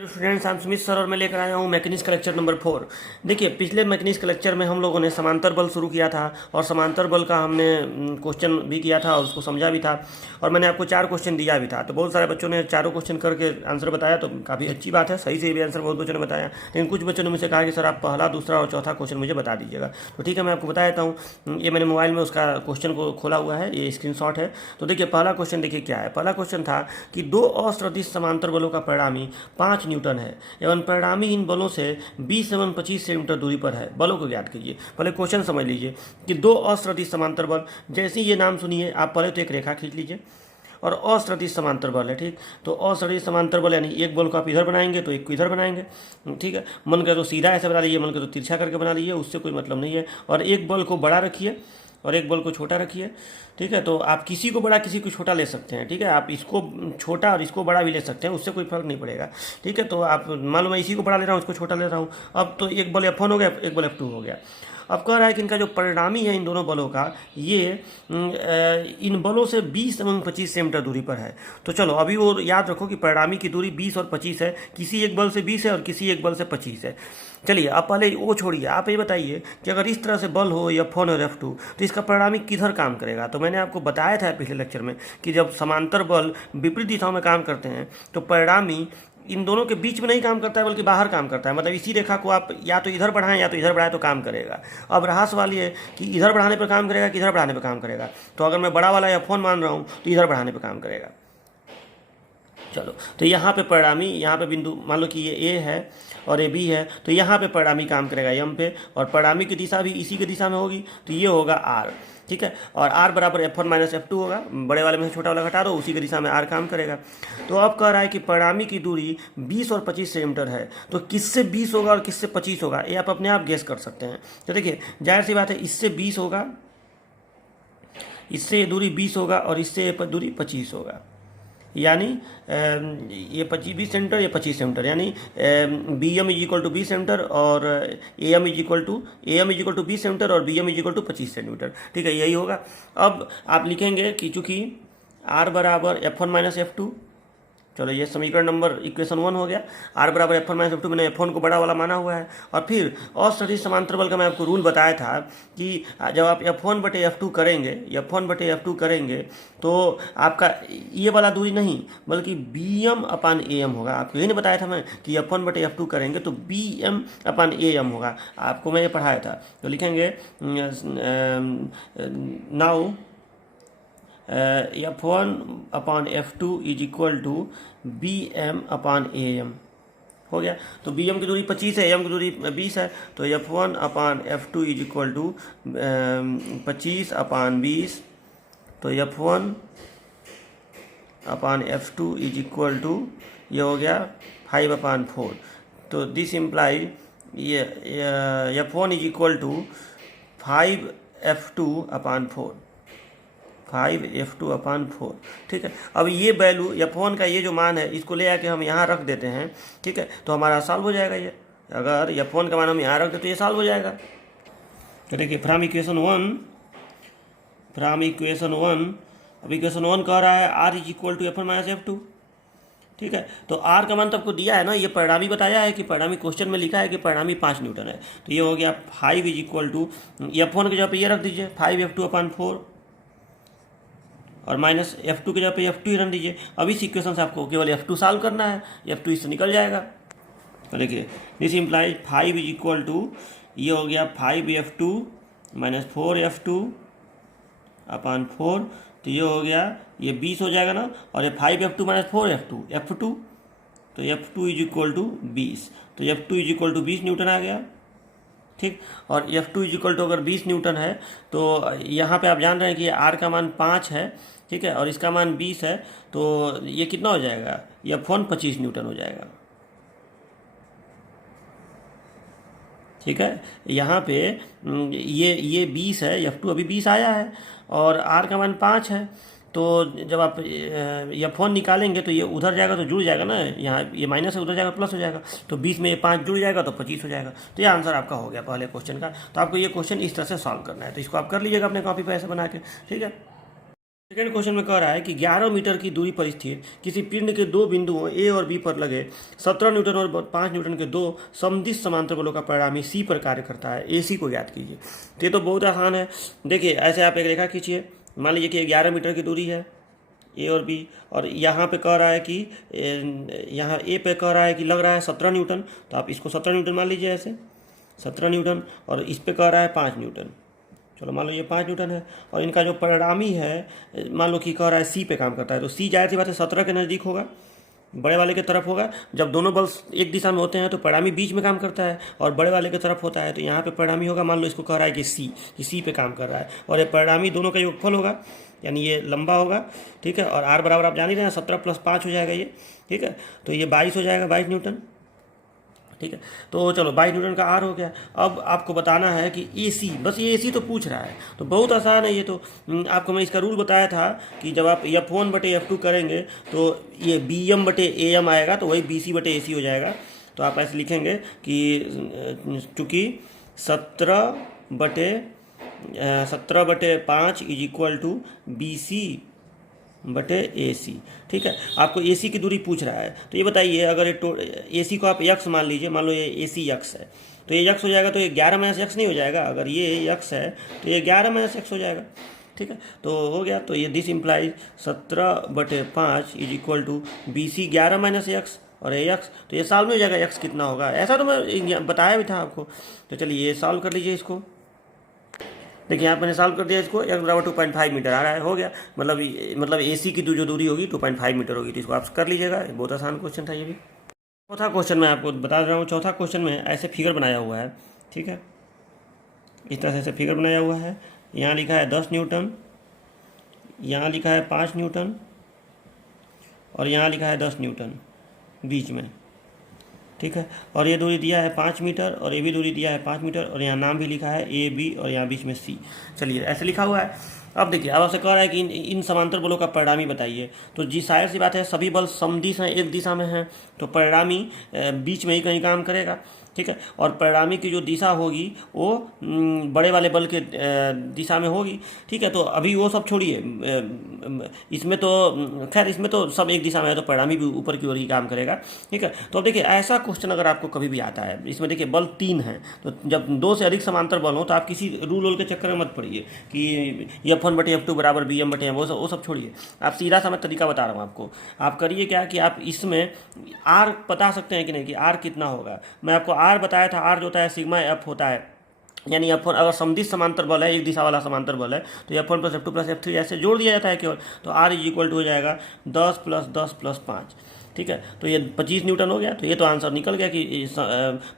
Students, I am Sumit sir और मैं लेकर आया हूँ मैकेनिक्स का लेक्चर नंबर 4। देखिए, पिछले मैकेनिक्स के लेक्चर में हम लोगों ने समांतर बल शुरू किया था और समांतर बल का हमने क्वेश्चन भी किया था और उसको समझा भी था और मैंने आपको 4 क्वेश्चन दिया भी था। तो बहुत सारे बच्चों ने चारों क्वेश्चन करके आंसर बताया, तो काफ़ी अच्छी बात है, सही से भी आंसर बहुत बच्चों ने बताया। लेकिन कुछ बच्चों ने मुझसे कहा कि सर आप पहला, दूसरा और चौथा क्वेश्चन मुझे बता दीजिएगा। तो ठीक है, मैं आपको बता देता हूँ। ये मैंने मोबाइल में उसका क्वेश्चन को खोला हुआ है, ये स्क्रीनशॉट है। तो देखिए, पहला क्वेश्चन देखिए क्या है। पहला क्वेश्चन था कि 2 असदृश समांतर बलों का परिणामी 5 न्यूटन है एवं परिणामी इन बलों से 20 एवं 25 सेंटीमीटर दूरी पर है। बलों को ज्ञात कीजिए। पहले क्वेश्चन समझ लीजिए कि 2 असदृश समांतर बल, जैसे ये नाम सुनिए आप पहले तो एक रेखा खींच लीजिए और असदृश समांतर बल है। ठीक, तो असदृश समांतर बल यानी एक बल को आप इधर बनाएंगे तो एक को इधर बनाएंगे। ठीक है, मन करे तो सीधा ऐसे बना लीजिए, मन करे तो तिरछा करके बना लीजिए, उससे कोई मतलब नहीं है। और एक बल को बड़ा रखिए और एक बल को छोटा रखिए। ठीक है, तो आप किसी को बड़ा किसी को छोटा ले सकते हैं। ठीक है, आप इसको छोटा और इसको बड़ा भी ले सकते हैं, उससे कोई फर्क नहीं पड़ेगा। ठीक है, तो आप मान लो मैं इसी को बड़ा ले रहा हूँ, इसको छोटा ले रहा हूँ। अब तो एक बल F1 हो गया, एक बल F2 हो गया। अब कह रहा है कि इनका जो परिणामी है इन दोनों बलों का, ये इन बलों से 20 एवं 25 सेंटीमीटर दूरी पर है। तो चलो अभी वो याद रखो कि परिणामी की दूरी 20 और 25 है, किसी एक बल से 20 है और किसी एक बल से 25 है। चलिए, अब पहले वो छोड़िए, आप ये बताइए कि अगर इस तरह से बल हो F1 और F2 तो इसका परिणामी किधर काम करेगा। तो मैंने आपको बताया था पिछले लेक्चर में कि जब समांतर बल विपरीत दिशाओं में काम करते हैं तो परिणामी इन दोनों के बीच में नहीं काम करता है बल्कि बाहर काम करता है। मतलब इसी रेखा को आप या तो इधर बढ़ाएं या तो इधर बढ़ाएं तो काम करेगा। अब रहा सवाल ये कि इधर बढ़ाने पर काम करेगा कि इधर बढ़ाने पर काम करेगा। तो अगर मैं बड़ा वाला F1 मान रहा हूँ तो इधर बढ़ाने पर काम करेगा। चलो, तो यहाँ पे परिणामी, यहाँ पे बिंदु मान लो कि ये ए है और ये बी है, तो यहाँ पे परिणामी काम करेगा एम पे, और परिणामी की दिशा भी इसी की दिशा में होगी, तो ये होगा आर। ठीक है, और आर बराबर F1 माइनस F2 होगा। बड़े वाले में से छोटा वाला घटा दो, उसी की दिशा में आर काम करेगा। तो अब कह रहा है कि परिणामी की दूरी 20 और 25 सेंटीमीटर है, तो किससे 20 होगा और किससे 25 होगा ये आप अपने आप गेस कर सकते हैं। तो देखिए, जाहिर सी बात है, इससे 20 होगा, इससे दूरी 20 होगा और इससे दूरी 25 होगा। यानी ये 20 सेंटीमीटर, ये 25 सेंटीमीटर, यानी B M is equal to 20 centimetre और A M is equal to 20 centimetre और B M is equal to 25 centimetre. ठीक है, यही होगा। अब आप लिखेंगे कि चूंकि आर बराबर F1 माइनस F2, चलो ये समीकरण नंबर इक्वेशन 1 हो गया। आर बराबर F1 माइनस F2, मैंने F1 को बड़ा वाला माना हुआ है। और फिर असदृश समांतर बल का मैं आपको रूल बताया था कि जब आप F1 बटे F2 करेंगे, F1 बटे F2 करेंगे तो आपका ये वाला दूरी नहीं बल्कि BM अपान AM होगा। आपको यही नहीं बताया था मैं कि F1 बटे F2 करेंगे तो BM अपान AM होगा, आपको मैं ये पढ़ाया था। तो लिखेंगे now F1 upon F2 is equal to BM upon AM हो गया। तो BM की दूरी 25 है, AM की दूरी 20 है, तो F1 upon F2 is equal to 25 upon 20। तो F1 upon F2 is equal to ये हो गया 5 अपान 4। तो दिस इम्प्लाई ये F1 is equal to 5F2 upon 4, 5F2 upon 4। ठीक है, अब ये वैल्यू F1 का ये जो मान है इसको ले आके हम यहाँ रख देते हैं। ठीक है, तो हमारा सॉल्व हो जाएगा ये। अगर F1 का मान हम यहाँ रख दें तो ये सॉल्व हो जाएगा। तो देखिए, फ्रॉम इक्वेशन 1, अब इक्वेशन 1 कह रहा है R is equal to F1 minus F2। ठीक है, तो R का मान तो आपको दिया है ना, ये परिणामी बताया है कि परिणामी क्वेश्चन में लिखा है कि परिणामी 5 न्यूटन है। तो ये हो गया 5 इज इक्वल टू F1 के जगह पे ये रख दीजिए 5F2 अपान 4 और माइनस F2 के जगह पे F2 ही रख दीजिए। अब इस इक्वेशन से आपको केवल F2 सॉल्व करना है, F2 इससे निकल जाएगा। तो देखिए, this implies 5 is equal to ये हो गया 5F2 माइनस 4F2 अपान 4। तो ये हो गया, ये 20 हो जाएगा ना, और ये 5F2 माइनस 4F2 F2, तो F2 इज इक्वल टू 20। तो F2 is equal to 20 newton आ गया। ठीक, और F2 इज इक्वल टू अगर 20 न्यूटन है तो यहाँ पे आप जान रहे हैं कि R का मान 5 है। ठीक है, और इसका मान 20 है, तो ये कितना हो जाएगा, F1 25 न्यूटन हो जाएगा। ठीक है, यहाँ पे ये 20 है, F2 अभी 20 आया है और R का मान 5 है। तो जब आप F1 निकालेंगे तो ये उधर जाएगा तो जुड़ जाएगा ना, यहाँ ये माइनस है, उधर जाएगा प्लस हो जाएगा, तो 20 में ये 5 जुड़ जाएगा तो 25 हो जाएगा। तो ये आंसर आपका हो गया पहले क्वेश्चन का। तो आपको ये क्वेश्चन इस तरह से सॉल्व करना है, तो इसको आप कर लीजिएगा अपने कॉपी पर ऐसे बना के। ठीक है। सेकेंड क्वेश्चन में कह रहा है कि 11 मीटर की दूरी पर स्थित किसी पिंड के दो बिंदुओं ए और बी पर लगे 17 न्यूटन और 5 न्यूटन के दो समदिश समांतर बलों का परिणामी सी पर कार्य करता है, ए सी को ज्ञात कीजिए। तो ये तो बहुत आसान है। देखिए ऐसे आप एक रेखा खींचिए, मान लीजिए कि 11 मीटर की दूरी है ए और बी, और यहाँ पे कह रहा है कि यहाँ ए पे कह रहा है कि लग रहा है 17 न्यूटन, तो आप इसको 17 न्यूटन मान लीजिए ऐसे 17 न्यूटन, और इस पे कह रहा है 5 न्यूटन। चलो मान लो ये 5 न्यूटन है, और इनका जो परिणामी है मान लो कि कह रहा है सी पे काम करता है, तो सी जाहिर सी बात है 17 के नज़दीक होगा, बड़े वाले की तरफ होगा। जब दोनों बल एक दिशा में होते हैं तो परिणामी बीच में काम करता है और बड़े वाले की तरफ होता है, तो यहाँ पे परिणामी होगा, मान लो इसको कह रहा है कि सी पे काम कर रहा है, और ये परिणामी दोनों का योगफल होगा, यानी ये लंबा होगा, ठीक है। और आर बराबर आप जान ही रहे हैं 17 + 5 हो जाएगा ये, ठीक है। तो ये 22 हो जाएगा, 22 न्यूटन, ठीक है। तो चलो 22 न्यूटन का आर हो गया। अब आपको बताना है कि ए सी, बस ये ए सी तो पूछ रहा है, तो बहुत आसान है ये तो। आपको मैं इसका रूल बताया था कि जब आप F1/F2 करेंगे तो ये BM/AM आएगा, तो वही BC/AC हो जाएगा। तो आप ऐसे लिखेंगे कि चूँकि 17/5 = BC/AC, ठीक है। आपको AC की दूरी पूछ रहा है, तो ये बताइए अगर AC को आप x मान लीजिए, मान लो ये AC x है, तो ये x हो जाएगा, तो ये 11 - x नहीं हो जाएगा। अगर ये x है तो ये 11 - x हो जाएगा, ठीक है। तो हो गया, तो ये दिस इम्प्लाइज 17/5 = BC 11 - x, और ये x, तो ये सॉल्व में हो जाएगा x कितना होगा, ऐसा तो मैं बताया भी था आपको। तो चलिए ये सॉल्व कर लीजिए इसको। देखिए यहाँ मैंने सॉल्व कर दिया इसको, x बराबर 2.5 मीटर आ रहा है, हो गया। मतलब AC की जो दूरी होगी 2.5 मीटर होगी, तो इसको आप कर लीजिएगा। बहुत आसान क्वेश्चन था ये भी। चौथा क्वेश्चन मैं आपको बता रहा हूँ। चौथा क्वेश्चन में ऐसे फिगर बनाया हुआ है, ठीक है, इस तरह से ऐसे फिगर बनाया हुआ है। यहाँ लिखा है 10 न्यूटन, यहाँ लिखा है 5 न्यूटन, और यहाँ लिखा है 10 न्यूटन बीच में, ठीक है। और ये दूरी दिया है 5 मीटर, और ये भी दूरी दिया है 5 मीटर, और यहाँ नाम भी लिखा है AB, और यहाँ बीच में C। चलिए ऐसे लिखा हुआ है। अब देखिए, अब आपसे कह रहा है कि इन समांतर बलों का परिणामी बताइए। तो जी जाहिर सी बात है, सभी बल समदिश हैं, एक दिशा में हैं, तो परिणामी बीच में ही कहीं काम करेगा, ठीक है। और परिणामी की जो दिशा होगी वो बड़े वाले बल के दिशा में होगी, ठीक है। तो अभी वो सब छोड़िए, इसमें तो खैर इसमें तो सब एक दिशा में है, तो परिणामी भी ऊपर की ओर ही काम करेगा, ठीक है। तो अब देखिए ऐसा क्वेश्चन अगर आपको कभी भी आता है, इसमें देखिए बल 3 हैं, तो जब 2 से अधिक समांतर बल हो तो आप किसी रूल के चक्कर में मत पड़िए कि F1/F2 = BM/AM, वो सब छोड़िए। आप सीधा सा मैं तरीका बता रहा हूँ आपको। आप करिए क्या कि आप इसमें आर बता सकते हैं कि नहीं, कि आर कितना होगा। मैं आपको आर बताया था, आर जो होता है सिग्मा F होता है, यानी F1 अगर समदिश समांतर बल है, एक दिशा वाला समांतर बल है, तो F1 + F2 + F3 ऐसे जोड़ दिया जाता है केवल। तो R = हो जाएगा 10 + 10 + 5, ठीक है। तो ये 25 न्यूटन हो गया। तो ये तो आंसर निकल गया कि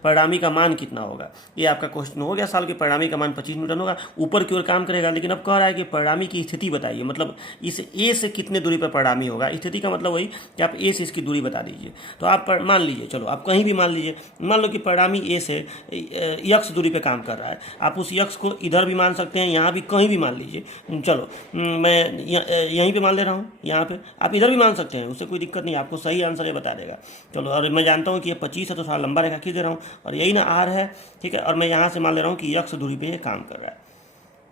परिणामी का मान कितना होगा। ये आपका क्वेश्चन हो गया साल के, परिणामी का मान 25 न्यूटन होगा, ऊपर की ओर काम करेगा। लेकिन अब कह रहा है कि परिणामी की स्थिति बताइए, मतलब इस ए से कितने दूरी पर परिणामी होगा। स्थिति का मतलब वही कि आप ए से इसकी दूरी बता दीजिए। तो आप मान लीजिए, चलो आप कहीं भी मान लीजिए, मान लो कि परिणामी ए से यक्स दूरी पर काम कर रहा है। आप उस यक्स को इधर भी मान सकते हैं, यहाँ भी, कहीं भी मान लीजिए। चलो मैं यहीं पर मान ले रहा हूँ, यहाँ पर आप इधर भी मान सकते हैं, उससे कोई दिक्कत नहीं, आपको सही आंसर ये बता देगा। चलो, और मैं जानता हूँ कि ये 25 है, तो थोड़ा लंबा रेखा खींच दे रहा हूँ, और यही ना आर है, ठीक है। और मैं यहाँ से मान ले रहा हूँ कि यक्स दूरी पे ये काम कर रहा है,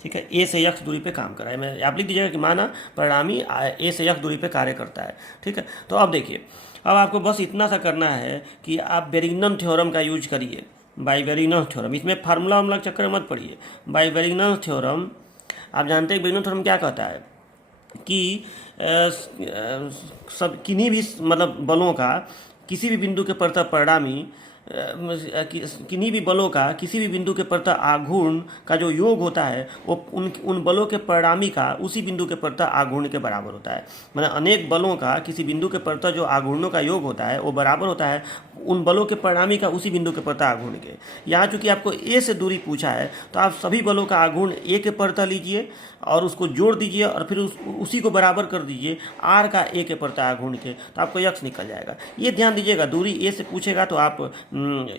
ठीक है, ए से यक्स दूरी पे काम कर रहा है। मैं आप लिख दीजिएगा कि माना परिणामी ए से यक्स दूरी पे कार्य करता है, ठीक है। तो अब देखिए, अब आपको बस इतना सा करना है कि आप बेरिंगटन थ्योरम का यूज करिए, बाई बेरिंगटन थ्योरम। इसमें फार्मूला वार्मूला चक्कर में मत पड़िए। बाई बेरिंगटन थ्योरम, आप जानते हैं बेरिंगटन थ्योरम क्या कहता है कि सब किन्हीं भी मतलब बलों का किसी भी बिंदु के प्रति परिणामी किन्हीं भी बलों का किसी भी बिंदु के प्रति आघूर्ण का जो योग होता है वो उन बलों के परिणामी का उसी बिंदु के प्रति आघूर्ण के बराबर होता है। मतलब अनेक बलों का किसी बिंदु के प्रति जो आघूर्णों का योग होता है वो बराबर होता है उन बलों के परिणामी का उसी बिंदु के प्रति आघूर्ण के। यहाँ चूंकि आपको ए से दूरी पूछा है तो आप सभी बलों का आघूर्ण ए के प्रति लीजिए और उसको जोड़ दीजिए और फिर उसी को बराबर कर दीजिए आर का ए के प्रति आघूर्ण के, तो आपको यक्स निकल जाएगा। ये ध्यान दीजिएगा, दूरी ए से पूछेगा तो आप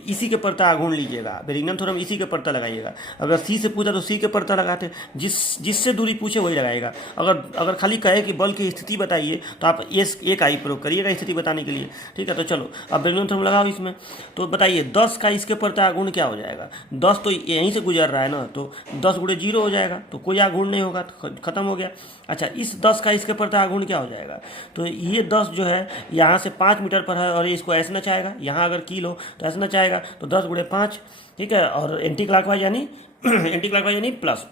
इसी के परता आघूर्ण लीजिएगा, बेरिंगम थ्योरम इसी के परता लगाइएगा। अगर सी से पूछा तो सी के परता लगाते, जिससे दूरी पूछे वही लगाएगा। अगर खाली कहे कि बल की स्थिति बताइए तो आप एक आई प्रयोग करिएगा स्थिति बताने के लिए, ठीक है। तो चलो अब बेरिंगम थ्योरम लगाओ इसमें। तो बताइए 10 का इसके परता आघूर्ण क्या हो जाएगा? 10 तो यहीं से गुजर रहा है ना, तो 10 गुणे 0 हो जाएगा, तो कोई आघूर्ण नहीं होगा, तो खत्म हो गया। अच्छा, इस 10 का इसके परता आघूर्ण क्या हो जाएगा? तो ये 10 जो है यहाँ से 5 मीटर पर है और ये इसको ऐसे नचाएगा, यहाँ अगर कील हो तो ऐसे नचाएगा, तो 10 गुणे 5, ठीक है। और एंटी क्लॉकवाइज यानी प्लस,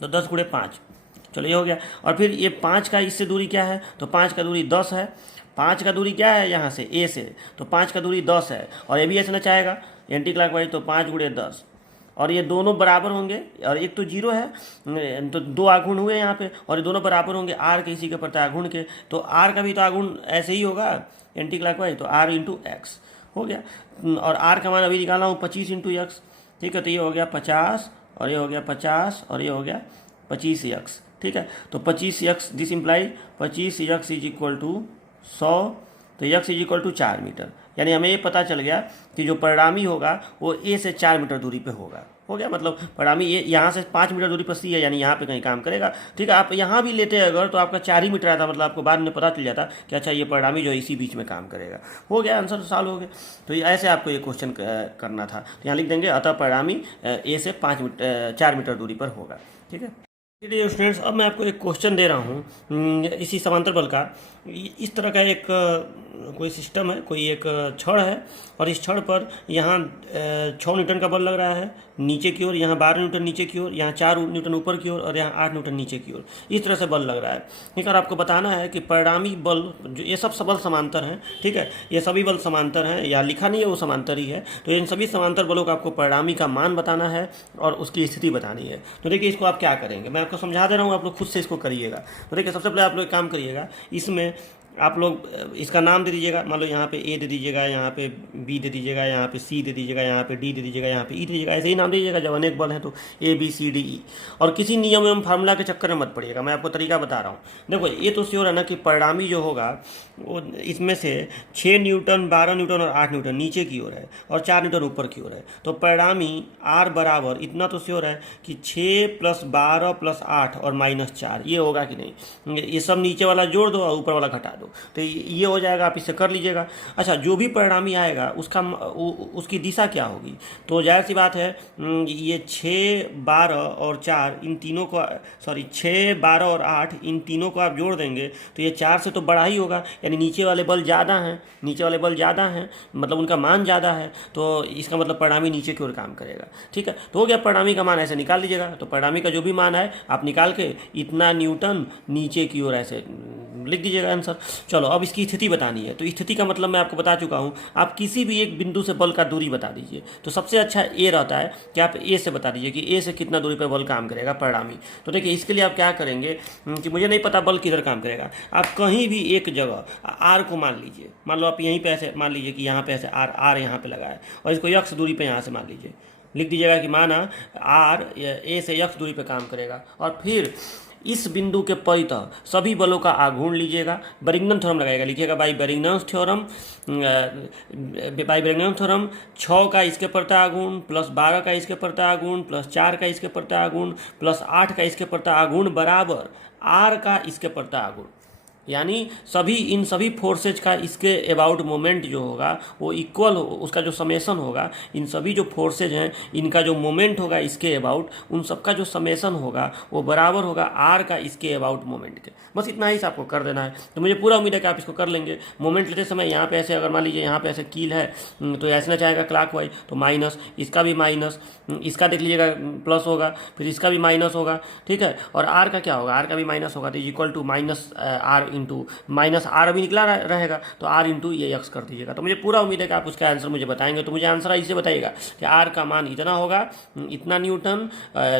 तो 10 गुणे 5, चलो ये हो गया। और फिर ये 5 का इससे दूरी क्या है? तो 5 का दूरी 10 है। 5 का दूरी क्या है यहाँ से ए से? तो 5 का दूरी 10 है और ये भी ऐसे नचाएगा एंटी क्लॉकवाइज, तो 5 गुणे 10, और ये दोनों बराबर होंगे, और एक तो 0 है तो 2 आघूर्ण हुए यहाँ पे, और ये दोनों बराबर होंगे आर के इसी के परता आघूर्ण के। तो आर का भी तो आघूर्ण ऐसे ही होगा एंटी क्लॉकवाइज, तो आर इंटू एक्स हो गया। और आर का मान अभी निकाला हूँ 25 इंटू एक्स, ठीक है। तो ये हो गया 50 और ये हो गया 50 और ये हो गया 25 एक्स, ठीक है। तो 25 x, this imply 25 x is equal to 100, तो x is equal to 4 metre. यानी हमें ये पता चल गया कि जो परिणामी होगा वो ए से 4 मीटर दूरी पे होगा। हो गया, मतलब परिणामी ये यहाँ से 5 मीटर दूरी पर सी है, यानी यहाँ पे कहीं काम करेगा, ठीक है। आप यहाँ भी लेते हैं अगर, तो आपका 4 ही मीटर आता, मतलब आपको बाद में पता चल जाता कि अच्छा ये परिणामी जो है इसी बीच में काम करेगा। हो गया, आंसर सॉल्व हो गया। तो ऐसे आपको ये क्वेश्चन करना था, तो यहाँ लिख देंगे अतः परिणामी ए से 4 मीटर दूरी पर होगा, ठीक है। चलिए स्टूडेंट्स, अब मैं आपको एक क्वेश्चन दे रहा हूँ इसी समांतर बल का। इस तरह का एक कोई सिस्टम है, कोई एक छड़ है, और इस छड़ पर यहाँ 6 न्यूटन का बल लग रहा है नीचे की ओर, यहाँ 12 न्यूटन नीचे की ओर, यहाँ 4 न्यूटन ऊपर की ओर, और यहाँ 8 न्यूटन नीचे की ओर। इस तरह से बल लग रहा है, ठीक है। और आपको बताना है कि परिणामी बल, जो ये सब बल समांतर हैं, ठीक है, ये सभी बल समांतर हैं, या लिखा नहीं है वो समांतर ही है। तो इन सभी समांतर बलों का आपको परिणामी का मान बताना है और उसकी स्थिति बतानी है। तो देखिए इसको आप क्या करेंगे, मैं आपको समझा दे रहा हूँ, आप लोग खुद से इसको करिएगा। तो देखिए सबसे पहले आप लोग एक काम करिएगा, इसमें आप लोग इसका नाम दे दीजिएगा। मान लो यहाँ पे ए दे दीजिएगा, यहाँ पे बी दे दीजिएगा, यहाँ पे सी दे दीजिएगा, यहाँ पे डी दे दीजिएगा, यहाँ पे ई दे दीजिएगा, ऐसे ही नाम दीजिएगा। जब अनेक बल हैं तो A B C D E. और किसी नियम एवं फार्मूला के चक्कर में मत पड़िएगा, मैं आपको तरीका बता रहा हूँ। देखो ये तो श्योर है ना कि परिणामी जो होगा वो इसमें से 6 न्यूटन, 12 न्यूटन और 8 न्यूटन नीचे की ओर है और 4 न्यूटन ऊपर की ओर है। तो परिणामी आर बराबर इतना तो श्योर है कि 6 + 12 + 8 और -4, ये होगा कि नहीं? ये सब नीचे वाला जोड़ दो और ऊपर वाला घटा दो, तो ये हो जाएगा। आप इसे कर लीजिएगा। अच्छा, जो भी परिणामी आएगा उसकी दिशा क्या होगी? तो जाहिर सी बात है, ये 6, 12 और 4 इन तीनों को, सॉरी 6, 12 और 8 इन तीनों को आप जोड़ देंगे तो ये 4 से तो बड़ा ही होगा, यानी नीचे वाले बल ज़्यादा हैं, नीचे वाले बल ज़्यादा हैं, मतलब उनका मान ज़्यादा है, तो इसका मतलब परिणामी नीचे की ओर काम करेगा, ठीक है। तो हो गया, परिणामी का मान ऐसे निकाल लीजिएगा। तो परिणामी का जो भी मान है आप निकाल के इतना न्यूटन नीचे की ओर ऐसे लिख दीजिएगा आंसर। चलो अब इसकी स्थिति बतानी है। तो स्थिति का मतलब मैं आपको बता चुका हूँ, आप किसी भी एक बिंदु से बल का दूरी बता दीजिए। तो सबसे अच्छा ए रहता है कि आप ए से बता दीजिए कि ए से कितना दूरी पर बल काम करेगा परिणामी। तो देखिए इसके लिए आप क्या करेंगे कि मुझे नहीं पता बल किधर काम करेगा, आप कहीं भी एक जगह आर को मान लीजिए। मान लो आप यहीं पे ऐसे मान लीजिए कि यहाँ पे ऐसे आर यहाँ पे लगा है, और इसको यक्स दूरी पे यहाँ से मान लीजिए, लिख दीजिएगा कि माना आर ए से यक्स दूरी पे काम करेगा। और फिर इस बिंदु के परितः सभी बलों का आघूर्ण लीजिएगा, बेरिंगम थ्योरम लगाएगा, लिखिएगा बाई बेरिंगम थ्योरम 6 का इसके परता आघूर्ण प्लस 12 का इसके परता आघूर्ण प्लस 4 का इसके परता आघूर्ण प्लस 8 का इसके परता आघूर्ण बराबर आर का इसके परता आघूर्ण। यानी इन सभी फोर्सेज का इसके अबाउट मोमेंट जो होगा वो इक्वल हो, उसका जो समेसन होगा, इन सभी जो फोर्सेज हैं इनका जो मोमेंट होगा इसके अबाउट, उन सबका जो समेसन होगा वो बराबर होगा आर का इसके अबाउट मोमेंट के। बस इतना ही आपको कर देना है। तो मुझे पूरा उम्मीद है कि आप इसको कर लेंगे। मोमेंट लेते समय यहाँ पे ऐसे, अगर मान लीजिए यहाँ पे ऐसे कील है तो ऐसे ना चाहेगा क्लॉकवाइज, तो माइनस, इसका भी माइनस, इसका देख लीजिएगा प्लस होगा, फिर इसका भी माइनस होगा, ठीक है। और आर का क्या होगा? आर का भी माइनस होगा, तो equal to minus R into minus R अभी निकला रहेगा, तो आर इंटू ये यक्स कर दीजिएगा। तो मुझे पूरा उम्मीद है कि आप उसका आंसर मुझे बताएंगे। तो मुझे आंसर इसे बताइएगा कि आर का मान इतना होगा, इतना न्यूटन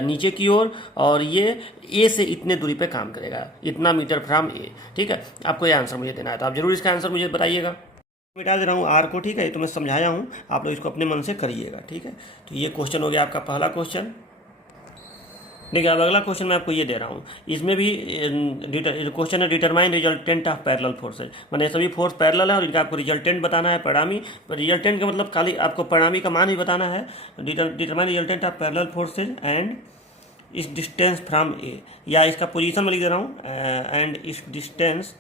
नीचे की ओर, और ये ए से इतने दूरी पे काम करेगा, इतना मीटर फ्रॉम ए, ठीक है। आपको ये आंसर मुझे देना है, तो आप जरूर इसका आंसर मुझे बताइएगा। मिटा दे रहा हूँ आर को, ठीक है। तो मैं समझाया हूँ, आप लोग इसको अपने मन से करिएगा, ठीक है। तो ये क्वेश्चन हो गया आपका पहला क्वेश्चन। देखिए अब अगला क्वेश्चन मैं आपको ये दे रहा हूँ, इसमें भी क्वेश्चन है determine resultant of parallel forces, मैंने सभी फोर्स पैरेलल है और इनका आपको रिजल्टेंट बताना है, परिणामी। रिजल्टेंट का मतलब खाली आपको परिणामी का मान ही बताना है। Determine resultant of parallel forces and इस डिस्टेंस फ्रॉम ए, या इसका पोजीशन में लिख दे रहा हूँ, एंड इस डिस्टेंस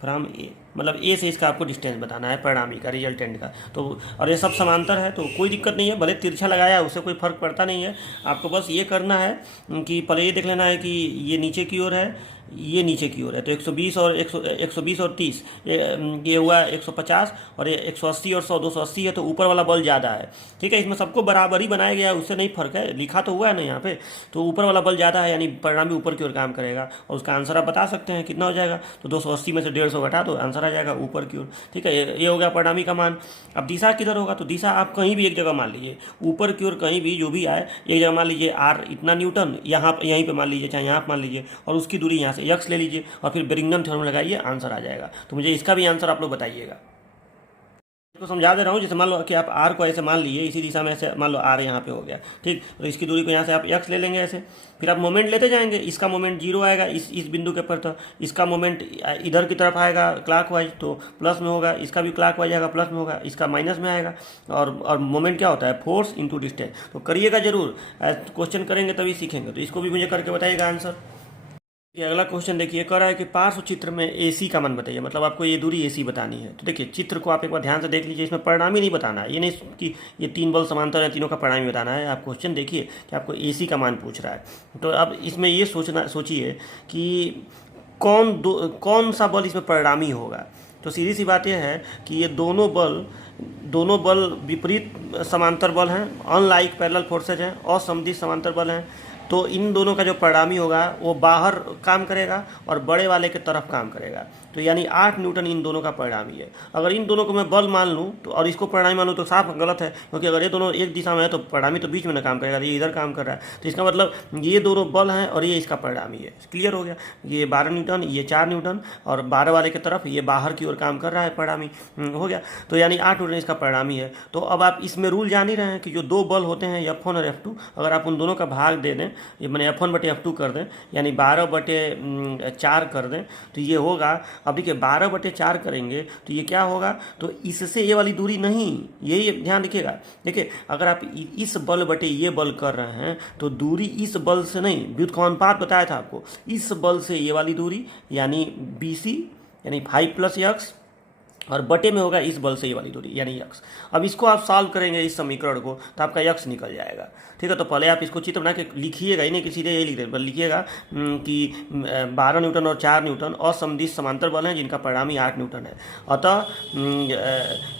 फ्रॉम ए, मतलब ए से इसका आपको डिस्टेंस बताना है परिणामी का, रिजल्टेंट का। तो और ये सब समांतर है तो कोई दिक्कत नहीं है, भले तिरछा लगाया उससे कोई फर्क पड़ता नहीं है। आपको बस ये करना है कि पहले ये देख लेना है कि ये नीचे की ओर है, ये नीचे की ओर है, तो 120 और 120 और 30 ये हुआ 150, और ये 180 और 100 280 है, तो ऊपर वाला बल ज़्यादा है। ठीक है, इसमें सबको बराबर ही बनाया गया है, उससे नहीं फर्क है, लिखा तो हुआ है ना यहाँ पे। तो ऊपर वाला बल ज़्यादा है, यानी परिणामी ऊपर की ओर काम करेगा, और उसका आंसर आप बता सकते हैं कितना हो जाएगा। तो 280 में से 150 घटा दो, आंसर आ जाएगा ऊपर की ओर। ठीक है, ये हो गया परिणामी का मान। अब दिशा किधर होगा, तो दिशा आप कहीं भी एक जगह मान लीजिए, ऊपर की ओर कहीं भी जो भी आए, एक जगह मान लीजिए आर इतना न्यूटन, यहाँ यहीं पे मान लीजिए, चाहे यहाँ मान लीजिए, और उसकी दूरी यहाँ से यक्स ले लीजिए, और फिर बेरिंगम थ्योरम लगाइए, आंसर आ जाएगा। तो मुझे इसका भी आंसर आप लोग बताइएगा। इसको समझा दे रहा हूँ, जैसे मान लो कि आप आर को ऐसे मान लिए, इसी दिशा में ऐसे मान लो आर यहाँ पे हो गया, ठीक, तो इसकी दूरी को यहाँ से आप एक्स ले लेंगे ऐसे, फिर आप मोमेंट लेते जाएंगे, इसका मोमेंट जीरो आएगा इस बिंदु के पर, तो इसका मोमेंट इधर की तरफ आएगा क्लॉकवाइज, तो प्लस में होगा, इसका भी क्लॉकवाइज आएगा प्लस में होगा, इसका माइनस में आएगा। और मोमेंट क्या होता है, फोर्स इंटू डिस्टेंस। तो करिएगा जरूर, क्वेश्चन करेंगे तभी सीखेंगे, तो इसको भी मुझे करके बताइएगा आंसर। ये अगला क्वेश्चन देखिए, कह रहा है कि पार्श्व चित्र में AC का मान बताइए, मतलब आपको ये दूरी AC बतानी है। तो देखिए चित्र को आप एक बार ध्यान से देख लीजिए, इसमें परिणामी नहीं बताना है, ये नहीं कि ये 3 बल समांतर है, तीनों का परिणामी बताना है। आप क्वेश्चन देखिए कि आपको AC का मान पूछ रहा है, तो अब इसमें ये सोचिए कि कौन सा बल इसमें परिणामी होगा। तो सीधी सी बात यह है कि ये दोनों बल विपरीत समांतर बल हैं, अनलाइक पैरेलल फोर्सेज हैं, असमदिश समांतर बल हैं। तो इन दोनों का जो परिणामी होगा वो बाहर काम करेगा और बड़े वाले के तरफ काम करेगा, तो यानी 8 न्यूटन इन दोनों का परिणामी है। अगर इन दोनों को मैं बल मान लूँ तो, और इसको परिणामी मान लूँ, तो साफ गलत है, क्योंकि अगर ये दोनों एक दिशा में है तो परिणामी तो बीच में ना काम करेगा, ये इधर काम कर रहा है, तो इसका मतलब ये दोनों बल हैं और ये इसका परिणामी है। क्लियर हो गया, ये 12 न्यूटन, ये 4 न्यूटन, और 12 वाले की तरफ ये बाहर की ओर काम कर रहा है, परिणामी हो गया। तो यानी 8 न्यूटन इसका परिणामी है। तो अब आप इसमें रूल जान ही रहे हैं कि जो दो बल होते हैं F1 और F2, अगर आप उन दोनों का भाग दे दें, ये मैंने F1/F2 कर दें, यानी 12/4 कर दें, तो ये होगा। अब देखिए 12/4 करेंगे तो ये क्या होगा, तो इससे ये वाली दूरी नहीं, ये ध्यान रखिएगा। देखिए अगर आप इस बल बटे ये बल कर रहे हैं तो दूरी इस बल से नहीं, व्युत्क्रमानुपात बताया था आपको, इस बल से ये वाली दूरी यानी BC यानी 5 + x, और बटे में होगा इस बल से ये वाली दूरी यानी x। अब इसको आप सॉल्व करेंगे इस समीकरण को, तो आपका x निकल जाएगा। ठीक है, तो पहले आप इसको चित्र बना के लिखिएगा, ही नहीं कि सीधे यही लिख दें, बल लिखिएगा कि 12 न्यूटन और 4 न्यूटन असमदिश समांतर बल हैं जिनका परिणामी 8 न्यूटन है। अतः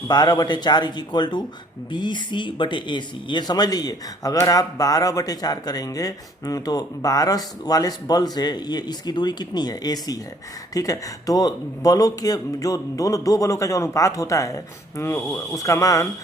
12/4 = BC/AC। ये समझ लीजिए, अगर आप 12/4 करेंगे तो 12 वाले बल से ये इसकी दूरी कितनी है, AC है। ठीक है, तो बलों के जो दो बलों का जो अनुपात होता है उसका मान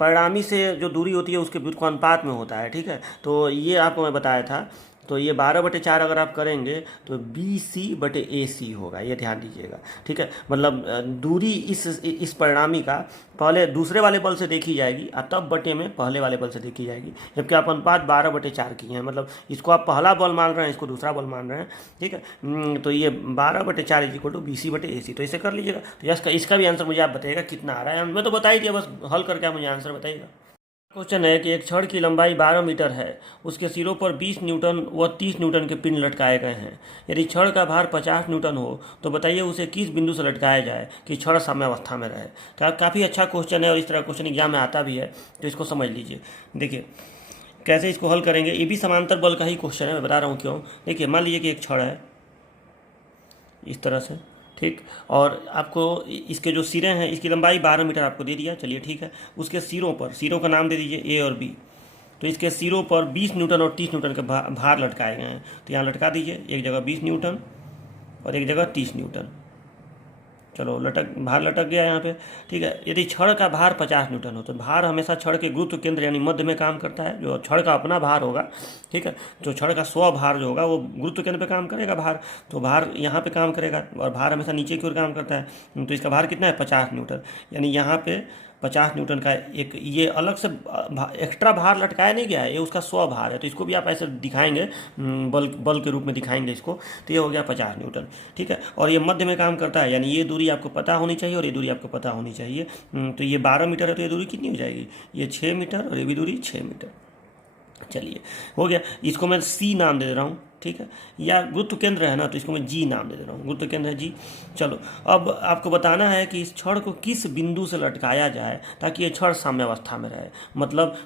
परिणामी से जो दूरी होती है उसके व्युत्क्रमानुपात में होता है। ठीक है, तो ये आपको मैं बताया था। तो ये 12/4 अगर आप करेंगे तो BC/AC होगा, ये ध्यान दीजिएगा। ठीक है, मतलब दूरी इस परिणामी का पहले दूसरे वाले बल से देखी जाएगी और तब बटे में पहले वाले बल से देखी जाएगी, जबकि आप अनुपात 12/4 की हैं, मतलब इसको आप पहला बल मान रहे हैं, इसको दूसरा बल मान रहे हैं। ठीक है, तो ये 12/4 = BC/AC। तो इसे कर लीजिएगा। तो इसका भी आंसर मुझे आप बताइएगा कितना आ रहा है। मैं तो बता ही दिया, बस हल करके आप मुझे आंसर बताइएगा। क्वेश्चन है कि एक छड़ की लंबाई 12 मीटर है, उसके सिरों पर 20 न्यूटन व 30 न्यूटन के पिन लटकाए गए हैं। यदि छड़ का भार 50 न्यूटन हो तो बताइए उसे किस बिंदु से लटकाया जाए कि छड़ साम्यावस्था में रहे। तो काफ़ी अच्छा क्वेश्चन है और इस तरह क्वेश्चन एग्जाम में आता भी है, तो इसको समझ लीजिए। देखिए कैसे इसको हल करेंगे, ये भी समांतर बल का ही क्वेश्चन है, मैं बता रहा हूँ क्यों। देखिए मान लीजिए कि एक छड़ है इस तरह से, ठीक, और आपको इसके जो सिरे हैं इसकी लंबाई 12 मीटर आपको दे दिया, चलिए ठीक है। उसके सिरों का नाम दे दीजिए A और B। तो इसके सिरों पर 20 न्यूटन और 30 न्यूटन के भार लटकाए गए हैं, तो यहाँ लटका दीजिए, एक जगह 20 न्यूटन और एक जगह 30 न्यूटन। चलो भार लटक गया यहाँ पे। ठीक है, यदि छड़ का भार 50 न्यूटन हो तो भार हमेशा छड़ के गुरुत्व केंद्र यानी मध्य में काम करता है, जो छड़ का अपना भार होगा। ठीक है, जो छड़ का स्व भार जो होगा वो गुरुत्व केंद्र पे काम करेगा भार, तो भार यहाँ पे काम करेगा और भार हमेशा नीचे की ओर काम करता है। तो इसका भार कितना है, 50 न्यूटन, यानी यहाँ पे 50 न्यूटन का एक ये अलग से एक्स्ट्रा भार लटकाया नहीं गया है, ये उसका स्वभार है। तो इसको भी आप ऐसे दिखाएंगे, बल बल के रूप में दिखाएंगे इसको, तो ये हो गया 50 न्यूटन। ठीक है, और ये मध्य में काम करता है, यानी ये दूरी आपको पता होनी चाहिए और ये दूरी आपको पता होनी चाहिए। तो ये 12 मीटर है, तो ये दूरी कितनी हो जाएगी, ये 6 मीटर और ये भी दूरी 6 मीटर। चलिए हो गया, इसको मैं सी नाम दे दे रहा हूँ। ठीक है, या गुरुत्व केंद्र है ना, तो इसको मैं जी नाम दे दे रहा हूँ, गुरुत्व केंद्र है जी। चलो अब आपको बताना है कि इस छड़ को किस बिंदु से लटकाया जाए ताकि ये छड़ साम्यावस्था में रहे। मतलब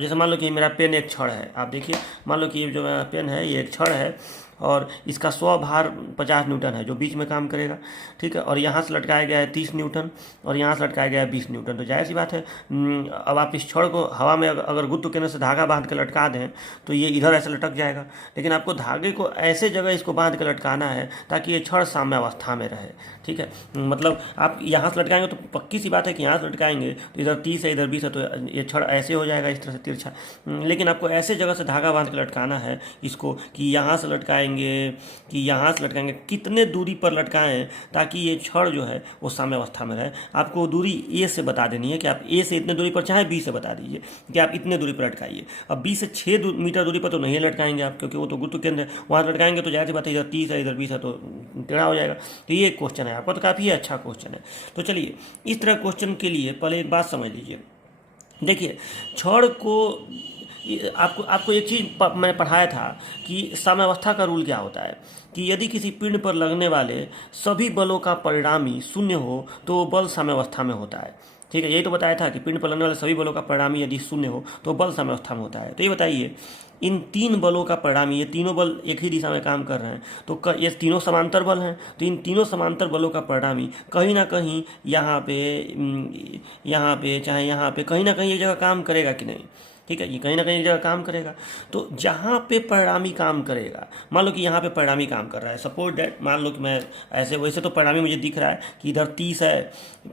जैसे मान लो कि मेरा पेन एक छड़ है, आप देखिए, मान लो कि ये जो मेरा पेन है ये एक छड़ है और इसका स्वभार 50 न्यूटन है जो बीच में काम करेगा। ठीक है, और यहाँ से लटकाया गया है 30 न्यूटन और यहाँ से लटकाया गया है 20 न्यूटन। तो जाहिर सी बात है, अब आप इस छड़ को हवा में अगर गुरुत्व केंद्र से धागा बांध के लटका दें तो ये इधर ऐसे लटक जाएगा, लेकिन आपको धागे को ऐसे जगह इसको बांध के लटकाना है ताकि ये छड़ साम्यावस्था में रहे। ठीक है, मतलब आप यहाँ से लटकाएंगे तो पक्की सी बात है कि यहाँ से लटकाएंगे तो इधर 30 है इधर 20 है, तो ये छड़ ऐसे हो जाएगा इस तरह से तिरछा। लेकिन आपको ऐसे जगह से धागा बांध के लटकाना है इसको कि यहाँ से लटकाएंगे कि यहाँ से लटकाएंगे, कितने दूरी पर लटकाएं ताकि ये छड़ जो है वो साम्यावस्था में रहे। आपको दूरी ए से बता देनी है कि आप ए से इतने दूरी पर, चाहे बी से बता दीजिए कि आप इतने दूरी पर लटकाइए। अब बी से 6 मीटर दूरी पर तो नहीं लटकाएंगे आप, क्योंकि वो तो गुरुत्व केंद्र है, वहाँ लटकाएंगे तो जाहिर सी बात है इधर 30 है इधर 20 है तो टेढ़ा हो जाएगा। तो ये एक क्वेश्चन है आपका, तो काफ़ी अच्छा क्वेश्चन है। तो चलिए, इस तरह क्वेश्चन के लिए पहले एक बात समझ लीजिए। देखिए, छड़ को आपको एक चीज़ मैं पढ़ाया था कि साम्यावस्था का रूल क्या होता है कि यदि किसी पिंड पर लगने वाले सभी बलों का परिणामी शून्य हो तो वो बल साम्यावस्था में होता है। ठीक है, यही तो बताया था कि पिंड पर लगने वाले सभी बलों का परिणामी यदि शून्य हो तो बल साम्यावस्था में होता है। तो ये बताइए, इन 3 बलों का परिणामी, ये तीनों बल एक ही दिशा में काम कर रहे हैं, तो ये तीनों समांतर बल हैं, तो इन तीनों समांतर बलों का परिणामी कहीं ना कहीं यहाँ पे चाहे यहाँ पे कहीं ना कहीं एक जगह काम करेगा कि नहीं। ठीक है, ये कहीं ना कहीं एक जगह काम करेगा। तो जहाँ पे परिणामी काम करेगा, मान लो कि यहाँ पे परिणामी काम कर रहा है, सपोज डैट, मान लो कि मैं ऐसे, वैसे तो परिणामी मुझे दिख रहा है कि इधर 30 है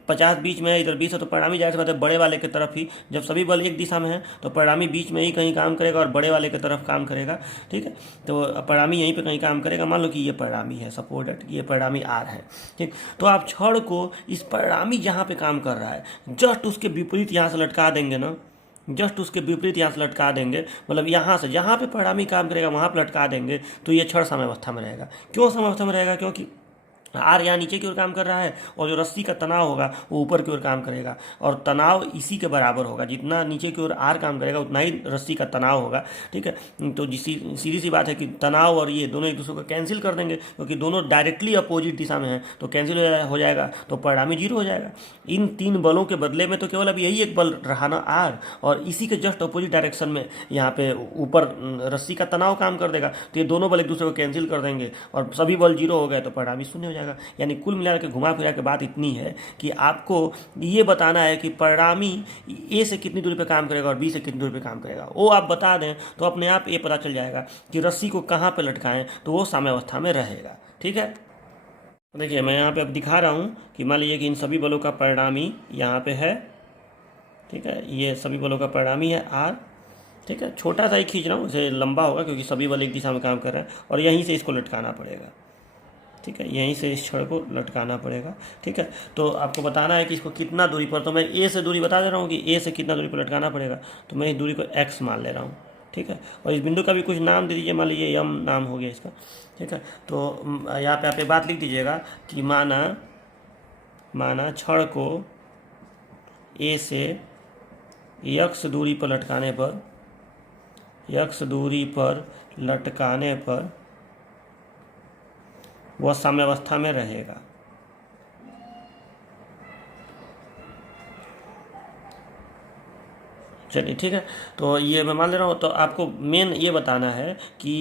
50 बीच में है, इधर 20 है, तो परिणामी जाहिर सी बात है बड़े वाले की तरफ ही, जब सभी बल एक दिशा में है तो परिणामी बीच में ही कहीं काम करेगा और बड़े वाले की तरफ काम करेगा। ठीक है, तो परिणामी यहीं पर कहीं काम करेगा। मान लो कि ये परिणामी है, सपोज डैट ये परिणामी आर है। ठीक, तो आप छड़ को इस परिणामी जहाँ पे काम कर रहा है जस्ट उसके विपरीत यहाँ से लटका देंगे ना, जस्ट उसके विपरीत यहाँ से लटका देंगे, मतलब यहाँ से जहाँ पे परिणामी काम करेगा वहाँ पे लटका देंगे तो ये छड़ साम्यावस्था में रहेगा। क्यों साम्यावस्था में रहेगा? क्योंकि आर यहाँ नीचे की ओर काम कर रहा है और जो रस्सी का तनाव होगा वो ऊपर की ओर काम करेगा, और तनाव इसी के बराबर होगा, जितना नीचे की ओर आर काम करेगा उतना ही रस्सी का तनाव होगा। ठीक है, तो सीधी सी बात है कि तनाव और ये दोनों एक दूसरे को कैंसिल कर देंगे, क्योंकि दोनों डायरेक्टली अपोजिट दिशा में हैं, तो कैंसिल हो जाएगा, तो परिणामी 0 हो जाएगा। इन 3 बलों के बदले में तो केवल अब यही एक बल रहा ना आर, और इसी के जस्ट अपोजिट डायरेक्शन में यहाँ पे ऊपर रस्सी का तनाव काम कर देगा, तो ये दोनों बल एक दूसरे को कैंसिल कर देंगे और सभी बल 0 हो गए तो परिणामी 0 हो जाएगा। यानी कुल मिला के घुमा फिरा के बात इतनी है कि आपको ये बताना है कि परिणामी ए से कितनी दूरी पे काम करेगा और बी से कितनी दूरी पे काम करेगा। वो आप बता दें तो अपने आप ये पता चल जाएगा कि रस्सी को कहाँ पे लटकाएं तो वो साम्यावस्था में रहेगा। ठीक है, देखिए मैं यहाँ पे अब दिखा रहा हूँ कि मान लीजिए कि इन सभी बलों का परिणामी यहाँ पे है। ठीक है, ये सभी बलों का परिणामी है आर। ठीक है, छोटा सा ही खींच रहा हूँ, इसे लंबा होगा क्योंकि सभी बल एक दिशा में काम कर रहे हैं, और यहीं से इसको लटकाना पड़ेगा। ठीक है, यहीं से इस छड़ को लटकाना पड़ेगा। ठीक है, तो आपको बताना है कि इसको कितना दूरी पर, तो मैं ए से दूरी बता दे रहा हूँ कि ए से कितना दूरी पर लटकाना पड़ेगा, तो मैं इस दूरी को x मान ले रहा हूँ। ठीक है, और इस बिंदु का भी कुछ नाम दे दीजिए, मान लीजिए यम नाम हो गया इसका। ठीक है, तो यहाँ पे आप एक बात लिख दीजिएगा कि माना छड़ को ए से x दूरी पर लटकाने पर वह साम्यावस्था में रहेगा। चलिए ठीक है, तो ये मैं मान ले रहा हूँ। तो आपको मेन ये बताना है कि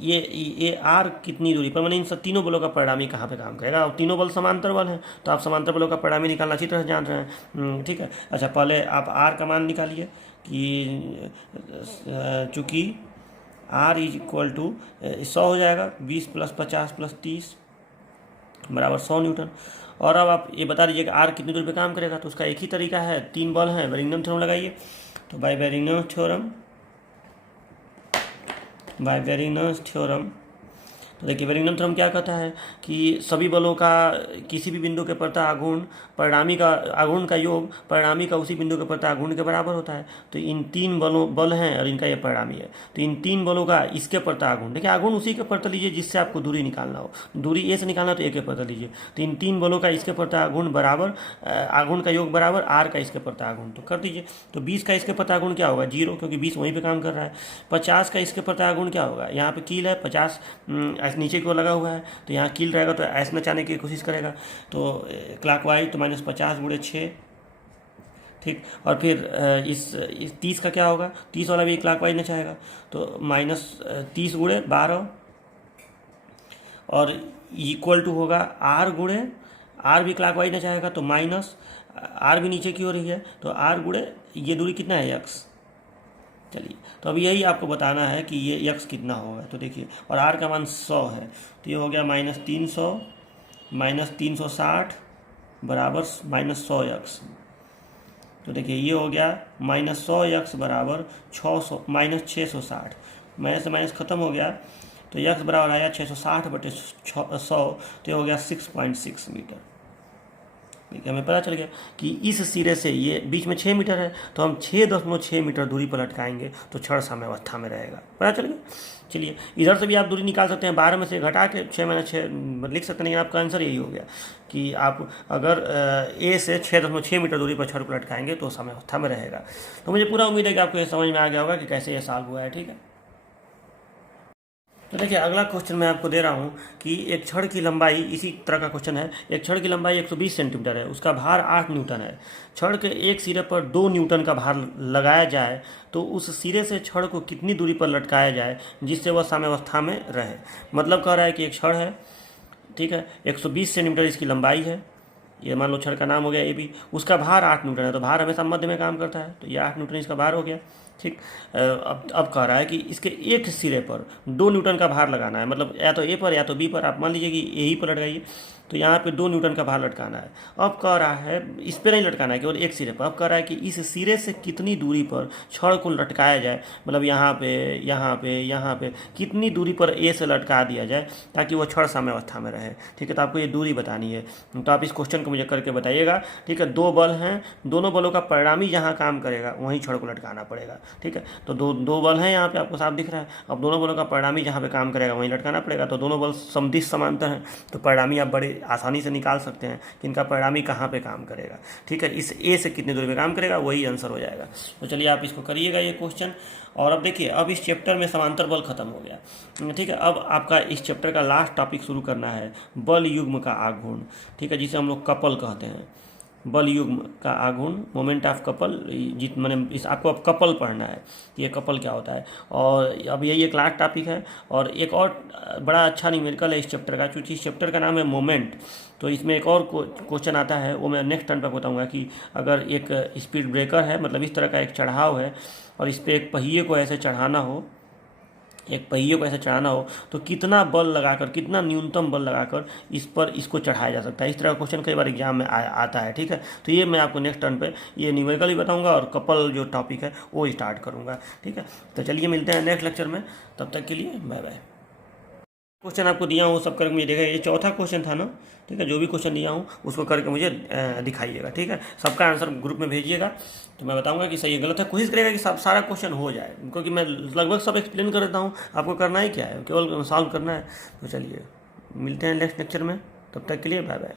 ये आर कितनी दूरी पर, मैंने इन सब तीनों बलों का परिणामी कहाँ पे काम करेगा, और तीनों बल समांतर बल हैं, तो आप समांतर बलों का परिणामी निकालना अच्छी तरह से जान रहे हैं। ठीक है, अच्छा पहले आप आर का मान निकालिए कि चूँकि आर इज इक्वल टू 100 हो जाएगा, 20 + 50 + 30 बराबर 100 न्यूटन। और अब आप ये बता दीजिए कि आर कितनी दूरी पे काम करेगा, तो उसका एक ही तरीका है, 3 बल हैं, बेरिंगटन थ्योरम लगाइए। तो बाय बेरिंगटन थ्योरम तो देखिए बेरिंगटन थ्योरम क्या कहता है कि सभी बलों का किसी भी बिंदु के प्रति आघूर्ण परिणामी का आघूर्ण का योग परिणामी का उसी बिंदु के प्रति आघूर्ण के बराबर होता है। तो इन तीन बल हैं और इनका ये परिणामी है, तो इन तीन बलों का इसके प्रति आघूर्ण, देखिए आघूर्ण उसी के प्रति लीजिए जिससे आपको दूरी निकालना हो, दूरी ए से निकालना तो ए के प्रति लीजिए। तो इन तीन बलों का इसके प्रति आघूर्ण बराबर, आघूर्ण का योग बराबर आर का इसके प्रति आघूर्ण, तो कर दीजिए। तो 20 का इसके प्रति आघूर्ण क्या होगा, 0, क्योंकि 20 वहीं पे काम कर रहा है। 50 का इसके प्रति आघूर्ण क्या होगा, यहाँ पे कील है, 50 नीचे की ओर लगा हुआ है, तो यहाँ कील रहेगा तो ऐसे नचाने की कोशिश करेगा, तो क्लॉकवाइज तो -50 × 6, ठीक। और फिर इस 30 का क्या होगा, 30 वाला भी क्लॉकवाइज नचाएगा, तो -30 × 12 और इक्वल टू होगा आर भी क्लॉकवाइज नचाएगा, तो माइनस आर भी नीचे की ओर ही है, तो आर × ये दूरी कितना है, x। चलिए, तो अब यही आपको बताना है कि ये x कितना होगा। तो देखिए, और r का मान 100 है, तो ये हो गया -300 -360 बराबर -100x। तो देखिए ये हो गया -100x बराबर 660 माइनस से माइनस खत्म हो गया, तो x बराबर आया 660/100, तो ये हो गया 6.6 मीटर। ठीक है, हमें पता चल गया कि इस सिरे से ये बीच में 6 मीटर है, तो हम 6.6 मीटर दूरी पर लटकाएंगे तो क्षण साम्यावस्था में रहेगा। पता चल गया। चलिए, इधर से भी आप दूरी निकाल सकते हैं, 12 में से घटा के 6 - 6 लिख सकते हैं, लेकिन आपका आंसर यही हो गया कि आप अगर ए से 6.6 मीटर दूरी पर क्षण को लटकाएंगे तो साम्यावस्था में रहेगा। तो मुझे पूरा उम्मीद है कि आपको ये समझ में आ गया होगा कि कैसे ये सॉल्व हुआ है। ठीक है, तो देखिए अगला क्वेश्चन मैं आपको दे रहा हूँ कि एक छड़ की लंबाई, इसी तरह का क्वेश्चन है, एक छड़ की लंबाई 120 सेंटीमीटर है, उसका भार 8 न्यूटन है। छड़ के एक सिरे पर 2 न्यूटन का भार लगाया जाए तो उस सिरे से छड़ को कितनी दूरी पर लटकाया जाए जिससे वह साम्यावस्था में रहे। मतलब कह रहा है कि एक छड़ है, ठीक है, 120 सेंटीमीटर इसकी लंबाई है, ये मान लो छड़ का नाम हो गया ए बी, उसका भार 8 न्यूटन है, तो भार हमेशा मध्य में काम करता है, तो ये 8 न्यूटन इसका भार हो गया। ठीक, अब कह रहा है कि इसके एक सिरे पर 2 न्यूटन का भार लगाना है, मतलब या तो ए पर या तो बी पर, आप मान लीजिए कि ए ही पर लटकाइए, तो यहाँ पे 2 न्यूटन का भार लटकाना है। अब कह रहा है इस पर नहीं लटकाना है, केवल एक सिरे पर। अब कह रहा है कि इस सिरे से कितनी दूरी पर छड़ को लटकाया जाए, मतलब यहाँ पे कितनी दूरी पर ए से लटका दिया जाए ताकि वो छड़ साम्यावस्था में रहे। ठीक है, तो आपको ये दूरी बतानी है, तो आप इस क्वेश्चन को मुझे करके बताइएगा। ठीक है, 2 बल हैं, दोनों बलों का परिणामी जहाँ काम करेगा वहीं छड़ को लटकाना पड़ेगा। ठीक है, तो दो बल हैं, यहाँ पे आपको साफ दिख रहा है। अब दोनों बलों का परिणामी जहाँ पे काम करेगा वहीं लटकाना पड़ेगा, तो दोनों बल समदिश समांतर हैं, तो परिणामी आप बड़े आसानी से निकाल सकते हैं कि इनका परिणामी कहाँ पे काम करेगा। ठीक है, इस ए से कितनी दूरी पे काम करेगा वही आंसर हो जाएगा। तो चलिए आप इसको करिएगा ये क्वेश्चन। और अब देखिए, अब इस चैप्टर में समांतर बल खत्म हो गया। ठीक है, अब आपका इस चैप्टर का लास्ट टॉपिक शुरू करना है, बल युग्म का आघूर्ण। ठीक है, जिसे हम लोग कपल कहते हैं, बल युग्म का आघूर्ण, मोमेंट ऑफ कपल, जित मैंने इस आपको अब कपल पढ़ना है कि ये कपल क्या होता है। और अब यही एक लास्ट टॉपिक है। और एक और बड़ा अच्छा न्यूमेरिकल है इस चैप्टर का, क्योंकि इस चैप्टर का नाम है मोमेंट, तो इसमें एक और क्वेश्चन आता है, वो मैं नेक्स्ट टर्न पर बताऊंगा कि अगर एक स्पीड ब्रेकर है, मतलब इस तरह का एक चढ़ाव है, और इस पर एक पहिए को ऐसे चढ़ाना हो, तो कितना बल लगाकर, कितना न्यूनतम बल लगाकर इस पर इसको चढ़ाया जा सकता है। इस तरह का क्वेश्चन कई बार एग्जाम में आता है। ठीक है, तो ये मैं आपको नेक्स्ट टर्न पे ये न्यूमेरिकल भी बताऊंगा और कपल जो टॉपिक है वो स्टार्ट करूंगा। ठीक है, तो चलिए मिलते हैं नेक्स्ट लेक्चर में, तब तक के लिए बाय बाय। क्वेश्चन आपको दिया हूँ सब करके मुझे देखा, ये चौथा क्वेश्चन था ना। ठीक है, जो भी क्वेश्चन दिया हूँ उसको करके मुझे दिखाइएगा। ठीक है, सबका आंसर ग्रुप में भेजिएगा, तो मैं बताऊंगा कि सही है गलत है। कोशिश करेगा कि सब सारा क्वेश्चन हो जाए, क्योंकि मैं लगभग सब एक्सप्लेन कर देता हूँ, आपको करना ही क्या है, केवल सॉल्व करना है। तो चलिए मिलते हैं नेक्स्ट लेक्चर में, तब तक के लिए बाय बाय।